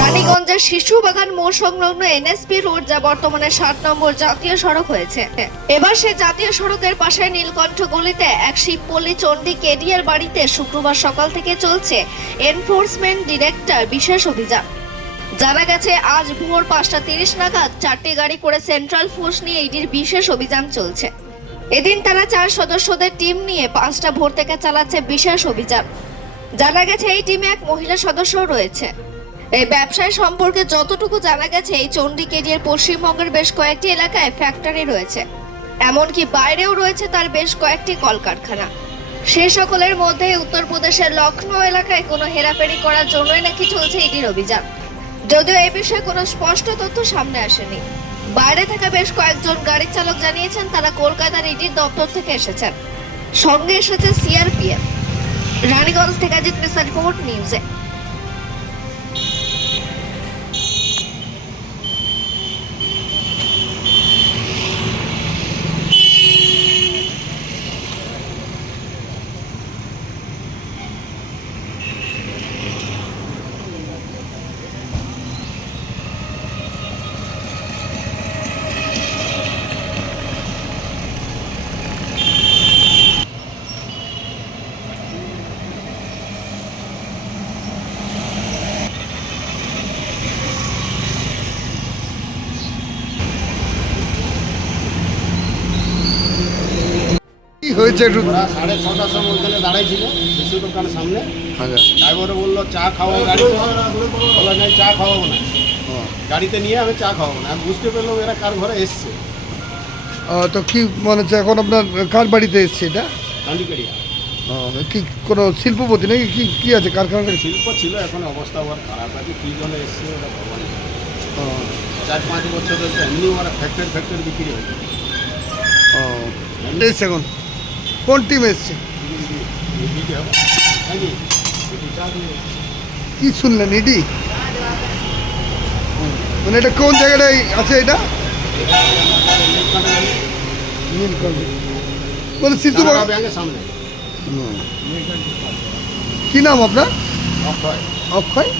রানীগঞ্জের শিশু বাগান মোড় সংলগ্ন এনএসপি রোড যা বর্তমানে সাত নম্বর জাতীয় সড়ক হয়েছে। এবার সে জাতীয় সড়কের পাশে নীলকণ্ঠ গলিতে এক শিবপল্লী চণ্ডী কেডিয়ার বাড়িতে শুক্রবার সকাল থেকে চলছে এনফোর্সমেন্ট ডিরেক্টর বিশেষ অভিযান। জানা গেছে, আজ ভোর পাঁচটা তিরিশ নাগাদ চারটি গাড়ি করে সেন্ট্রাল ফোর্স নিয়ে এটির বিশেষ অভিযান চলছে। এদিন তারা চার সদস্যদের টিম নিয়ে পাঁচটা ভোর থেকে চালাচ্ছে বিশেষ অভিযান। জানা গেছে এই টিমে এক মহিলা সদস্যও রয়েছে। এই ব্যবসায় সম্পর্কে যতটুকু জানা গেছে, এই চণ্ডীকেরিয়ার পশ্চিমবঙ্গের বেশ কয়েকটি এলাকায় ফ্যাক্টরি রয়েছে। এমনকি বাইরেও রয়েছে তার বেশ কয়েকটি কলকারখানা। সে সকলের মধ্যে উত্তরপ্রদেশের লখনৌ এলাকায় কোনো হেরাফেরি করার জন্যই নাকি চলছে ইডির অভিযান। যদিও এ বিষয়ে কোনো স্পষ্ট তথ্য সামনে আসেনি। বাইরে থাকা বেশ কয়েকজন গাড়ি চালক জানিয়েছেন, তারা কলকাতার ইডির দপ্তর থেকে এসেছেন। সঙ্গে এসেছে সিআরপিএফ રાણીગંજથી ગાજિત રિપોર્ટ ન્યૂઝ হয়েছে একটু সাড়ে ছটার সময় ওইখানে দাঁড়াইছিল মিষ্টি দোকানের সামনে। আচ্ছা। ড্রাইভারে বলল চা খাওয়াবো গাড়িতে। বলল নাই চা খাওয়াবো না। গাড়িতে নিয়ে আমি চা খাওয়াবো না। আমি বুঝতে পারলাম এরা কার ঘরে এসছে। তো কি মনে হচ্ছে এখন আপনার কার বাড়িতে এসছে এটা? কান্ডিকারিয়া কি কোনো শিল্পপতি নাকি? কি কি আছে কারখানা শিল্প ছিল এখন অবস্থা ওর খারাপ আছে। কী জন্য এসছে ওরা ভগবান চার পাঁচ বছর ধরে এমনি ওরা ফ্যাক্টরি ফ্যাক্টরি বিক্রি হয়েছে। ও। এসছে এখন? কোন টিম এসছে? কি শুনলেন ইডি মানে এটা কোন জায়গাটায় আছে এটা? মানে শিশু। কি নাম আপনার? অক্ষয়। অক্ষয়?